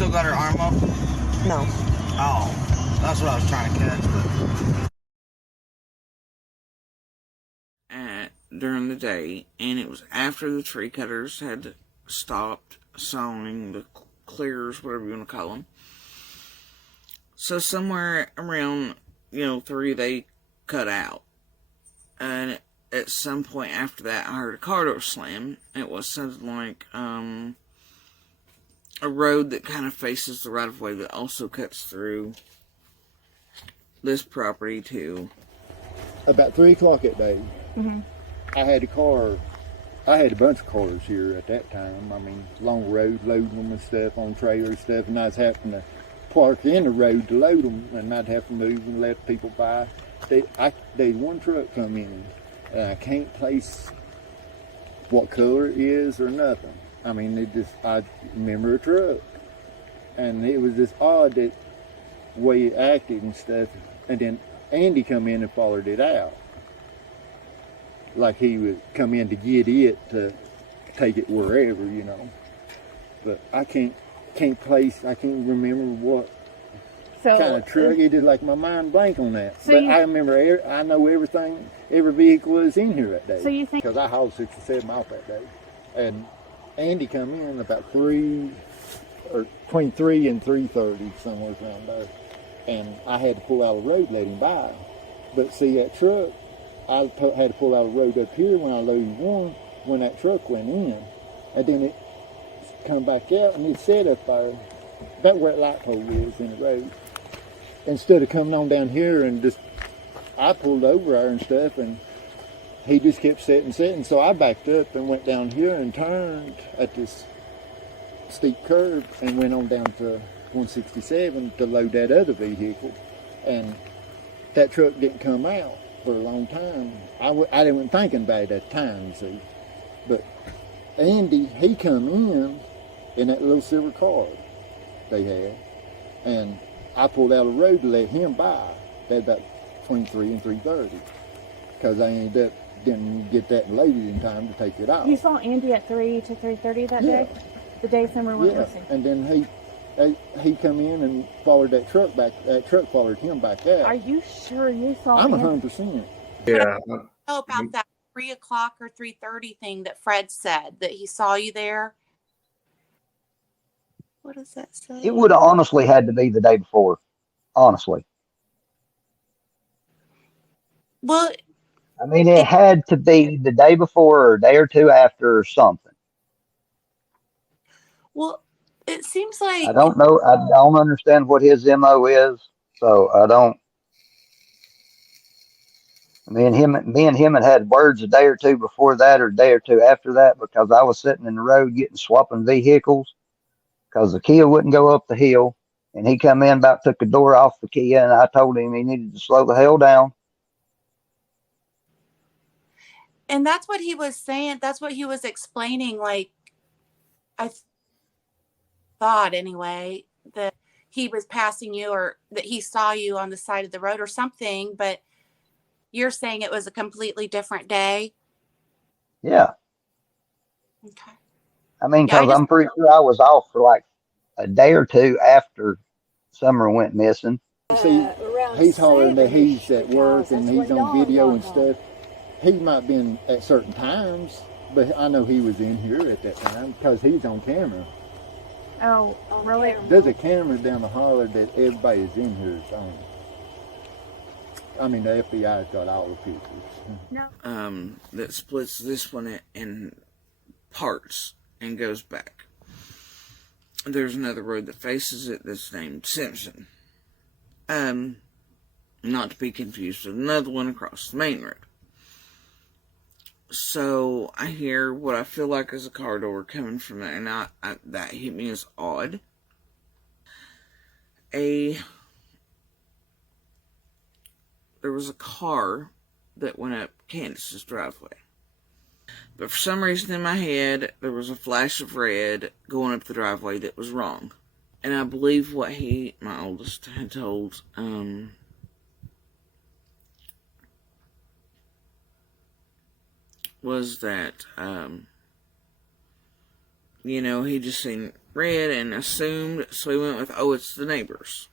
still got her arm up? No. Oh, that's what I was trying to catch. During the day, and it was after the tree cutters had stopped sawing, the clearers, whatever you want to call them. So somewhere around, 3, they cut out. And at some point after that, I heard a car door slam. It was something like a road that kind of faces the right-of-way that also cuts through this property too. About 3 o'clock that day, I had a bunch of cars here at that time. I mean, along the road, loading them and stuff on trailers and stuff, and I was having to park in the road to load them, and I'd have to move and let people by. They one truck come in, and I can't place what color it is or nothing. I mean, I remember a truck, and it was just odd that way it acted and stuff. And then Andy come in and followed it out, like he would come in to get it to take it wherever, But I can't remember what kind of truck. It is like my mind blank on that. So but I remember, I know everything, every vehicle was in here that day. So you think? Because I hauled 67 miles that day. And Andy come in about 3, or between 3 and 3:30, somewhere around there. And I had to pull out of the road to let him by. But see, that truck, I had to pull out of the road up here when I loaded one, when that truck went in. And then it come back out, and it sat up there, about where that light pole is in the road. Instead of coming on down here and I pulled over there and stuff, and he just kept sitting. So I backed up and went down here and turned at this steep curve and went on down to 167 to load that other vehicle. And that truck didn't come out for a long time. I wasn't thinking about it at the time, you see. But Andy, he come in that little silver car they had, and I pulled out of the road to let him by. That about between 3 and 3:30, because I didn't get that loaded in time to take it out. You saw Andy at 3 to 3:30 that day? The day Summer went missing? And then he come in and followed that truck back. That truck followed him back out. Are you sure you saw I'm Andy? 100%. Yeah. About that 3 o'clock or 3:30 thing that Fred said, that he saw you there. What does that say? It would have honestly had to be the day before. Honestly. Well, I mean, it had to be the day before or a day or two after or something. Well, it seems like I don't know. I don't understand what his MO is. So I don't. Me and him had words a day or two before that or a day or two after that, because I was sitting in the road swapping vehicles because the Kia wouldn't go up the hill, and he come in, about took the door off the Kia, and I told him he needed to slow the hell down. And that's what he was saying. That's what he was explaining. Like, I thought anyway, that he was passing you, or that he saw you on the side of the road or something, but you're saying it was a completely different day? Yeah. Okay. I mean, because I'm pretty sure I was off for like a day or two after Summer went missing. See, he's hollering that he's at work and he's on video and stuff. He might have been at certain times, but I know he was in here at that time because he's on camera. Oh, really? There's a camera down the holler that everybody is in here on. I mean, the FBI's got all the pictures. No. That splits this one in parts and goes back. There's another road that faces it that's named Simpson. Not to be confused with another one across the main road. So I hear what I feel like is a car door coming from there, and that hit me as odd. There was a car that went up Candace's driveway. But for some reason in my head, there was a flash of red going up the driveway that was wrong. And I believe what my oldest, had told, was that, he just seen read and assumed, so we went with, oh, it's the neighbors.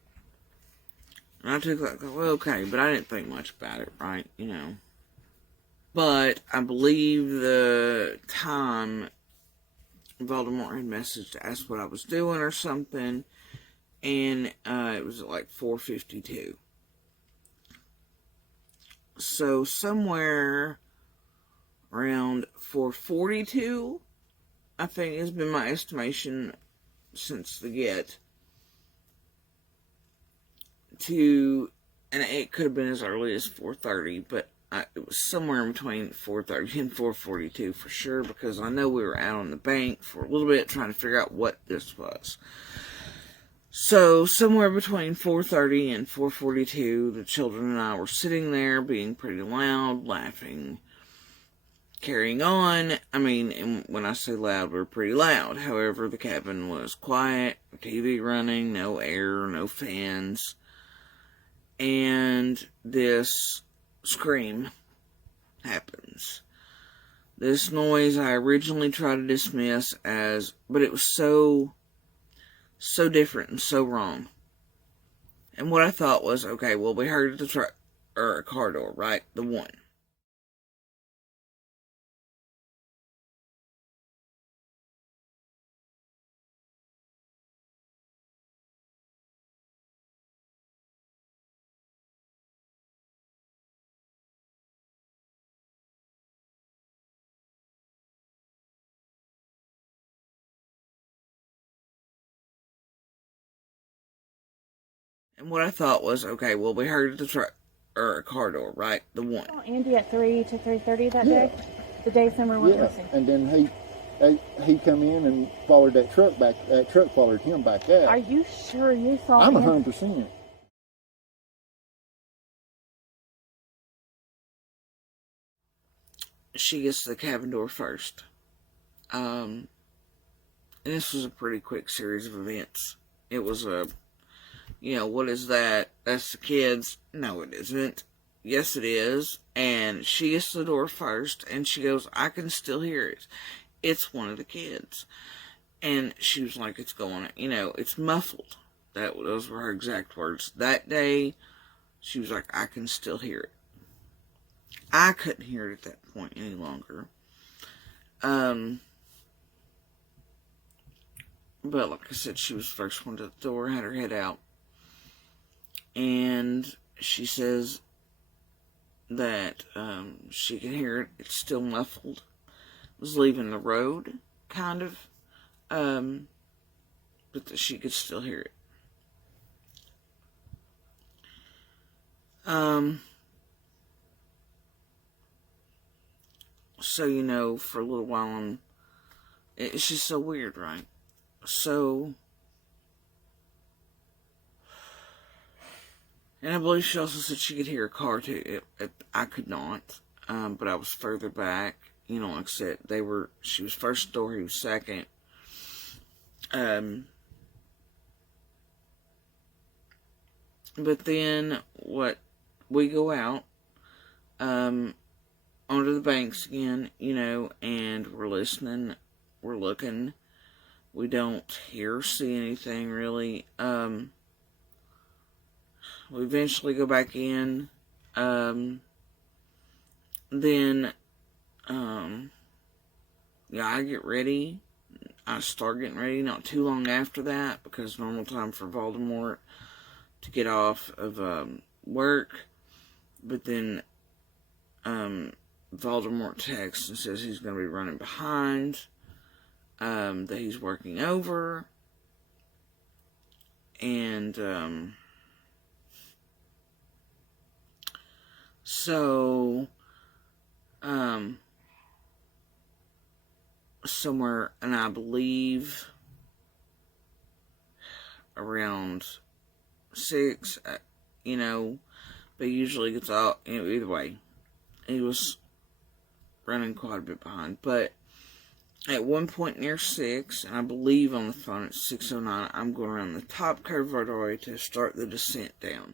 And I took that, well, okay, but I didn't think much about it, right? You know. But I believe the time Voldemort had messaged to ask what I was doing or something, and it was at like 4:52. So somewhere around 4:42, I think has been my estimation since the get, to, and it could have been as early as 4:30, but it was somewhere in between 4:30 and 4:42 for sure, because I know we were out on the bank for a little bit trying to figure out what this was. So somewhere between 4:30 and 4:42, the children and I were sitting there being pretty loud, laughing, carrying on. I mean, and when I say loud, we're pretty loud. However, the cabin was quiet, the TV running, no air, no fans. And this scream happens. This noise I originally tried to dismiss as, but it was so different and so wrong. And what I thought was, okay, well, we heard the truck, or a car door, right? The one. And what I thought was, okay, well, we heard the truck, or a car door, right? The one. Saw Andy at 3 to 3:30 that day. The day Summer went missing. And then he come in and followed that truck back. That truck followed him back out. Are you sure you saw I'm Andy? 100%. She gets to the cabin door first. And this was a pretty quick series of events. It was what is that? That's the kids. No, it isn't. Yes, it is. And she gets to the door first, and she goes, I can still hear it. It's one of the kids. And she was like, it's going, it's muffled. Those were her exact words. That day, she was like, I can still hear it. I couldn't hear it at that point any longer. But like I said, she was the first one to the door, had her head out. And she says that she can hear it. It's still muffled. It was leaving the road, kind of. But that she could still hear it. So, for a little while, it's just so weird, right? So, and I believe she also said she could hear a car too. I could not, but I was further back. Like I said, she was first door, he was second. But then we go out, onto the banks again, and we're listening, we're looking. We don't hear or see anything really. We eventually go back in. Then, I get ready. I start getting ready not too long after that, because normal time for Voldemort to get off of work. But then Voldemort texts and says he's going to be running behind, that he's working over, and so somewhere, and I believe around 6, but usually gets out, either way, he was running quite a bit behind. But at one point near 6, and I believe on the phone at 6:09, I'm going around the top covered area to start the descent down.